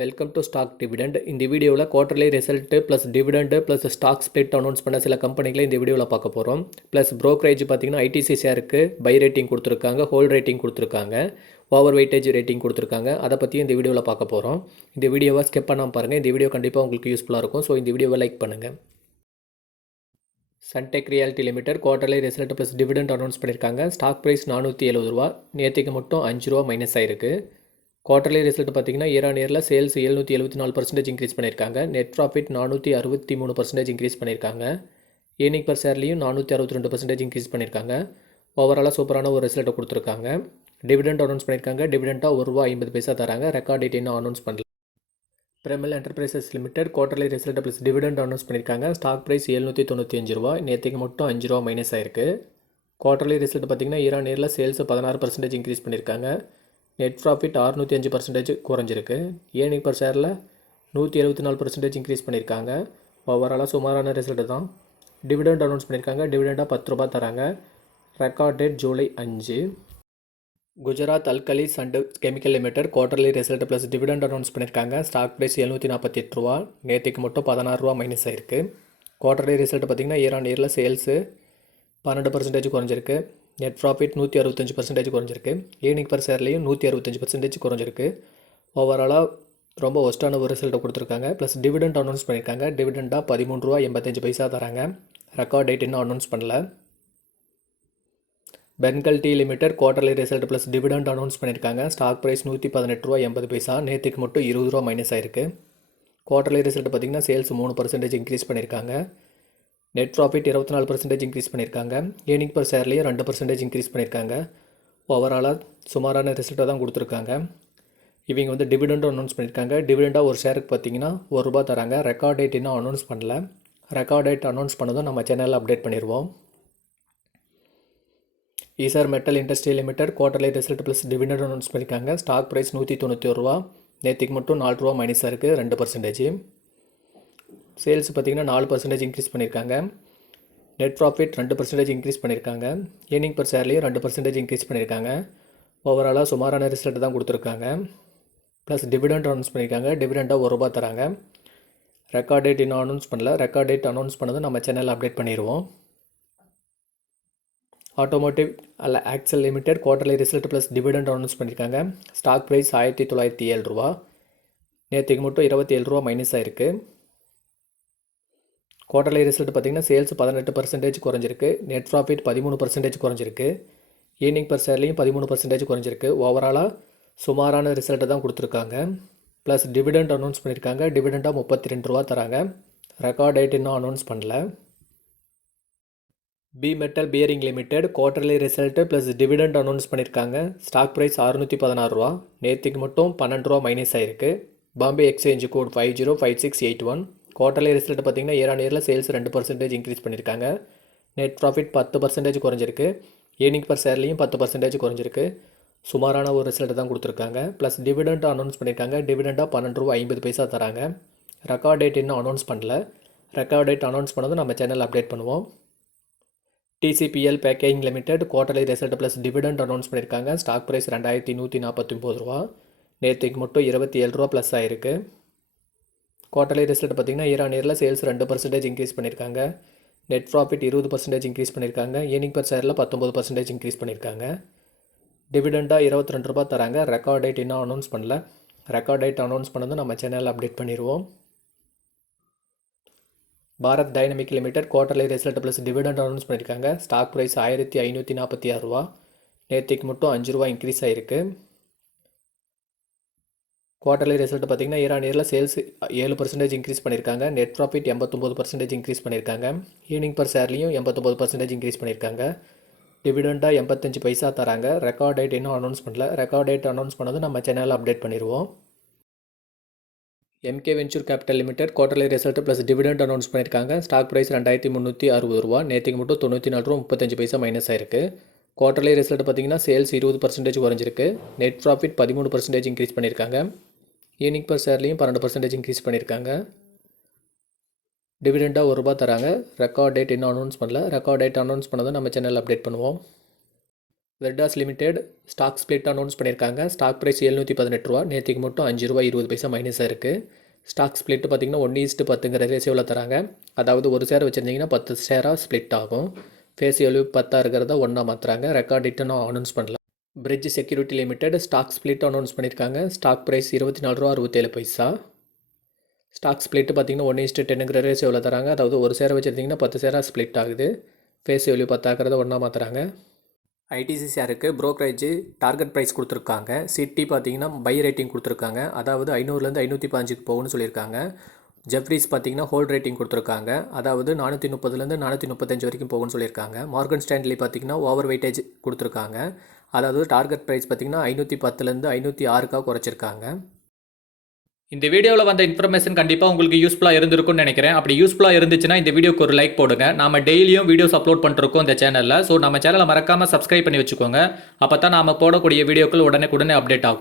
Welcome to stock dividend. இந்த வீடியோவில் quarterly result plus dividend plus stock split announce பண்ண சில கம்பெனிகளை இந்த வீடியோவில் பார்க்க போகிறோம். ப்ளஸ் ப்ரோக்கரேஜ் பார்த்தீங்கன்னா ஐடிசி ஷேருக்கு பை ரேட்டிங் கொடுத்துருக்காங்க, ஹோல்ட் ரேட்டிங் கொடுத்துருக்காங்க, ஓவர் வெயிட்டேஜ் ரேட்டிங் கொடுத்துருக்காங்க. அதை பற்றியும் இந்த வீடியோவில் பார்க்க போகிறோம். இந்த வீடியோவை ஸ்கிப் பண்ணாமல் பாருங்கள். இந்த வீடியோ கண்டிப்பாக உங்களுக்கு யூஸ்ஃபுல்லாக இருக்கும். ஸோ இந்த வீடியோவை லைக் பண்ணுங்கள். Sunteck realty limited quarterly result plus dividend announce பண்ணியிருக்காங்க. ஸ்டாக் ப்ரைஸ் 470 ரூபா, நேற்றுக்கு மட்டும் 5 ரூபா மைனஸ் ஆயிருக்கு. குவார்டர்லி ரிசல்ட் பார்த்தீங்கன்னா இயர் ஆன் இயரில் சேல்ஸ் 774% இன்க்ரீஸ் பண்ணியிருக்காங்க. நெட் ப்ராஃபிட் 463% இன்க்ரீஸ் பண்ணியிருக்காங்க. ஏர்னிங் பர் ஷேர்லையும் 462% இன்க்ரீஸ் பண்ணியிருக்காங்க. ஓவராலாக சூப்பரான ஒரு ரிசல்ட்டை கொடுத்துருக்காங்க. டிவிடெண்ட் அனௌன்ஸ் பண்ணியிருக்காங்க. டிவிடெண்ட்டாக ₹1.50 தராங்க. ரெக்கார்ட் டேட் இன்னும் அனௌன்ஸ் பண்ணல. பிரமில் enterprises limited quarterly result plus dividend announce பண்ணியிருக்காங்க. ஸ்டாக் ப்ரைஸ் 795 ரூபா, நேற்றுக்கு மட்டும் 5 ரூபா மைனஸ் ஆயிருக்கு. குவார்டர்லி ரிசல்ட் பார்த்தீங்கன்னா இயர் ஆன் இயரில் சேல்ஸ் 16% இன்க்ரீஸ் பண்ணியிருக்காங்க. நெட் ப்ராஃபிட் 605% குறைஞ்சிருக்கு. ஏர்னிங் பர் ஷேரில் 174% இன்க்ரீஸ் பண்ணியிருக்காங்க. ஓவராலாக சுமாரான ரிசல்ட்டு தான். டிவிடெண்ட் அனௌன்ஸ் பண்ணியிருக்காங்க. டிவிடெண்டாக ₹10 தராங்க. Record date July 5. Gujarat alkalis and chemical limited quarterly result plus dividend announce பண்ணியிருக்காங்க. ஸ்டாக் ப்ரைஸ் 748 ரூபா, நேற்றுக்கு மட்டும் 16 ரூபா மைனஸ் ஆயிருக்கு. குவார்டர்லி ரிசல்ட் பார்த்திங்கன்னா இயர் ஆன் இயரில் சேல்ஸு 12% குறைஞ்சிருக்கு. நெட் ப்ராஃபிட் 165% குறைஞ்சிருக்கு. ஏர்னிங் பர் ஷேர்லேயும் 165% குறைஞ்சிருக்கு. ஓவராலாக ரொம்ப ஒஸ்ட்டான ஒரு ரிசல்ட்டை கொடுத்துருக்காங்க. ப்ளஸ் டிவிடெண்ட் அனௌன்ஸ் பண்ணியிருக்காங்க. டிவிடெண்டாக ₹13.85 தராங்க. ரெக்கார்ட் டேட் இன்னும் அனௌன்ஸ் பண்ணல. Bengal tea limited quarterly result plus dividend announce பண்ணியிருக்காங்க. ஸ்டாக் ப்ரைஸ் ₹118.80, நேற்றுக்கு மட்டும் 20 ரூபா மைனஸ் ஆயிருக்கு. குவார்டர்லி ரிசல்ட் பார்த்திங்கன்னா சேல்ஸ் 3% இன்க்ரீஸ் பண்ணியிருக்காங்க. நெட் ப்ராஃபிட் 24% இன்க்ரீஸ் பண்ணியிருக்காங்க. ஏர்னிங் பர் ஷேர்லேயும் 2% இன்க்ரீஸ் பண்ணியிருக்காங்க. ஓவராலாக சுமாரான ரிசல்ட்டை தான் கொடுத்துருக்காங்க. இவங்க வந்து டிவிடெண்டும் அனௌன்ஸ் பண்ணியிருக்காங்க. டிவிடெண்டாக ஒரு ஷேருக்கு பார்த்தீங்கன்னா ₹1 தராங்க. ரெக்கார்ட் டேட் இன்னும் அனௌன்ஸ் பண்ணல. ரெக்கார்ட் டேட் அனௌன்ஸ் பண்ணதும் நம்ம சேனலில் அப்டேட் பண்ணிடுவோம். Essar metal industrial limited quarterly result plus dividend announce பண்ணியிருக்காங்க. ஸ்டாக் ப்ரைஸ் 191 ரூபா, நேற்றுக்கு மட்டும் 4 ரூபா மைனஸாக இருக்குது, 2%. சேல்ஸ் பார்த்திங்கன்னா 4% இன்க்ரீஸ் பண்ணியிருக்காங்க. நெட் ப்ராஃபிட் 2% இன்க்ரீஸ் பண்ணியிருக்காங்க. ஏர்னிங் பர் ஷேர்லேயும் 2% இன்க்ரீஸ் பண்ணியிருக்காங்க. ஓவராலாக சுமாரான ரிசல்ட் தான் கொடுத்துருக்காங்க. ப்ளஸ் டிவிடெண்ட் அனௌன்ஸ் பண்ணியிருக்காங்க. டிவிடெண்டாக ₹1 தராங்க. ரெக்கார்ட் டேட் இன்னும் அனௌன்ஸ் பண்ணல. ரெக்கார்ட் டேட் அனௌன்ஸ் பண்ணது நம்ம சேனலில் அப்டேட் பண்ணிடுவோம். Automotive axle limited quarterly result plus dividend announce பண்ணியிருக்காங்க. ஸ்டாக் ப்ரைஸ் 1907 ரூபா, நேற்றுக்கு மட்டும் 27 ரூபா மைனஸ் ஆயிருக்கு. குவார்டர்லி ரிசல்ட் பார்த்திங்கன்னா சேல்ஸ் 18% குறைஞ்சிருக்கு. நெட் ப்ராஃபிட் 13% குறைஞ்சிருக்கு. ஏர்னிங் பர் ஷேர்லேயும் 13% குறைஞ்சிருக்கு. ஓவராலாக சுமாரான ரிசல்ட்டை தான் கொடுத்துருக்காங்க. ப்ளஸ் டிவிடெண்ட் அனௌன்ஸ் பண்ணியிருக்காங்க. டிவிடெண்டாக ₹32 தராங்க. ரெக்கார்ட் டேட் இன்னும் அனௌன்ஸ் பண்ணல. B metal bearing limited quarterly result plus dividend announce பண்ணியிருக்காங்க. ஸ்டாக் ப்ரைஸ் 616 ரூபா, நேற்றுக்கு மட்டும் 12 ரூபா மைனஸ் ஆயிருக்கு. Bombay exchange code 505681. Quarterly result பார்த்திங்கன்னா இயர் ஆன் இயரில் சேல்ஸ் 2% இன்க்ரீஸ் பண்ணியிருக்காங்க. நெட் ப்ராஃபிட் 10% குறைஞ்சிருக்கு. ஏர்னிங் பர் ஷேர்லேயும் 10% குறைஞ்சிருக்கு. சுமாரான ஒரு ரிசல்ட் தான் கொடுத்துருக்காங்க. ப்ளஸ் டிவிடெண்ட் அனௌன்ஸ் பண்ணியிருக்காங்க. டிவிடெண்டாக ₹12.50 தராங்க. ரெக்கார்ட் டேட் இன்னும் அனௌன்ஸ் பண்ணல. ரெக்கார்ட் டேட் அனௌன்ஸ் பண்ணதும் நம்ம சேனல் அப்டேட் பண்ணுவோம். TCPL packaging limited quarterly result plus dividend announce பண்ணியிருக்காங்க. ஸ்டாக் ப்ரைஸ் 2149 ரூபா, நேற்றுக்கு மட்டும் 27 ரூபா ப்ளஸ் ஆயிருக்கு. குவார்டர்லி ரிசல்ட் பார்த்திங்கன்னா இயர் ஆன் இயரில் சேல்ஸ் 2% இன்க்ரீஸ் பண்ணியிருக்காங்க. நெட் ப்ராஃபிட் 20% இன்க்ரீஸ் பண்ணியிருக்காங்க. ஏர்னிங் பர் ஷேரில் 19% இன்க்ரீஸ் பண்ணியிருக்காங்க. டிவிடெண்டாக ₹22 தராங்க. ரெக்கார்ட் டேட் இன்னும் அனௌன்ஸ் பண்ணல. ரெக்கார்ட் டேட் அனௌன்ஸ் பண்ணதும் நம்ம சேனலில் அப்டேட் பண்ணிடுவோம். Bharat dynamic limited quarterly result plus dividend announce பண்ணியிருக்காங்க. ஸ்டாக் ப்ரைஸ் 1546 ரூபா, நேற்றுக்கு மட்டும் 5 ரூபா இன்க்ரீஸ் ஆகிருக்கு. குவார்டர்லி ரிசல்ட் பார்த்திங்கன்னா இயர் ஆன் இயரில் சேல்ஸ் 7% இன்க்ரீஸ் பண்ணியிருக்காங்க. நெட் ப்ராஃபிட் 89% இன்க்ரீஸ் பண்ணியிருக்காங்க. ஏர்னிங் பர் ஷேர்லேயும் 89% இன்க்ரீஸ் பண்ணியிருக்காங்க. டிவிடெண்டாக 85 தராங்க. ரெக்கார்ட் டேட் இன்னும் அனௌன்ஸ் பண்ணல. ரெக்கார்ட் டேட் அனௌன்ஸ் பண்ணது நம்ம சேனலில் அப்டேட் பண்ணிடுவோம். MK venture capital limited quarterly result plus dividend announce பண்ணியிருக்காங்க. ஸ்டாக் ப்ரைஸ் 2360 ரூபா, நேற்றுக்கு மட்டும் 94 ரூபா 35 மைனஸ் ஆயிருக்கு. குவார்டர்லி ரிசல்ட் பார்த்திங்கன்னா சேல்ஸ் 20% குறைஞ்சிருக்கு. நெட் ப்ராஃபிட் 13% இன்க்ரீஸ் பண்ணியிருக்காங்க. ஏர்னிங் பர் ஷேர்லேயும் 12% இன்க்ரீஸ் பண்ணியிருக்காங்க. டிவிடெண்டாக ₹1 தராங்க. ரெக்கார்ட் டேட் இன்னும் அனௌன்ஸ் பண்ணல. ரெக்கார்ட் டேட் அனௌன்ஸ் பண்ணதை நம்ம சேனலில் அப்டேட் பண்ணுவோம். வெர்டாஸ் லிமிடெட் ஸ்டாக் ஸ்ப்ளிட் அனௌன்ஸ் பண்ணியிருக்காங்க. ஸ்டாக் ப்ரைஸ் ரூ. 718. நேற்றுக்கு மட்டும் ரூ. 5.20 மைனஸாக இருக்குது. ஸ்டாக் ஸ்ப்ளிட் பார்த்திங்கன்னா 1:10ங்கிற ரேஷியோவில் தராங்க. அதாவது ஒரு ஷேர் வச்சுருந்தீங்கன்னா 10 ஷேராக ஸ்ப்ளிட் ஆகும். ஃபேஸ் வேல்யூ 10 இருக்கிறத 1 மாற்றுறாங்க. ரெக்கார்ட் டேட் இன்னும் அனௌன்ஸ் பண்ணல. Bridge security limited stock split announce பண்ணியிருக்காங்க. ஸ்டாக் ப்ரைஸ் ரூ. 24.67. ஸ்டாக் ஸ்ப்ளிட் பார்த்திங்கன்னா 1:10ங்கிற ரேஷியோவில் தராங்க. அதாவது ஒரு ஷேர் வச்சுருந்தீங்கன்னா 10 ஷேராக ஸ்ப்ளிட் ஆகுது. ஃபேஸ் வேல்யூ 10 ஆகிறத 1 மாற்றுறாங்க. ஐடிசி ஷேருக்கு ப்ரோக்கரேஜ் டார்கெட் ப்ரைஸ் கொடுத்துருக்காங்க. சிட்டி பார்த்தீங்கன்னா பை ரேட்டிங் கொடுத்துருக்காங்க. அதாவது 500லேருந்து 515க்கு போகும்னு சொல்லியிருக்காங்க. ஜெஃப்ரீஸ் பார்த்தீங்கன்னா ஹோல்ட் ரேட்டிங் கொடுத்துருக்காங்க. அதாவது 430லேருந்து 435 வரைக்கும் போகும்னு சொல்லியிருக்காங்க. மார்கன் ஸ்டான்லி பார்த்தீங்கன்னா ஓவர் வெயிட்டேஜ் கொடுத்துருக்காங்க. அதாவது டார்கெட் ப்ரைஸ் பார்த்தீங்கன்னா 510லேருந்து 506க்காக குறைச்சிருக்காங்க. இந்த வீடியோவில் வந்த இன்ஃபர்மேஷன் கண்டிப்பாக உங்களுக்கு யூஸ்ஃபுல்லாக இருந்திருக்கும்னு நினைக்கிறேன். அப்படி யூஸ்ஃபுல்லாக இருந்துச்சுன்னா இந்த வீடியோக்கு ஒரு லைக் போடுங்க. நாம டெய்லியும் வீடியோஸ் அப்லோட் பண்ணிருக்கோம் இந்த சேனலில். ஸோ நம்ம சேனலை மறக்காமல் சப்ஸ்கிரைப் பண்ணி வச்சுக்கோங்க. அப்போ தான் நாம போடக்கூடிய வீடியோக்கள் உடனே அப்டேட் ஆகும்.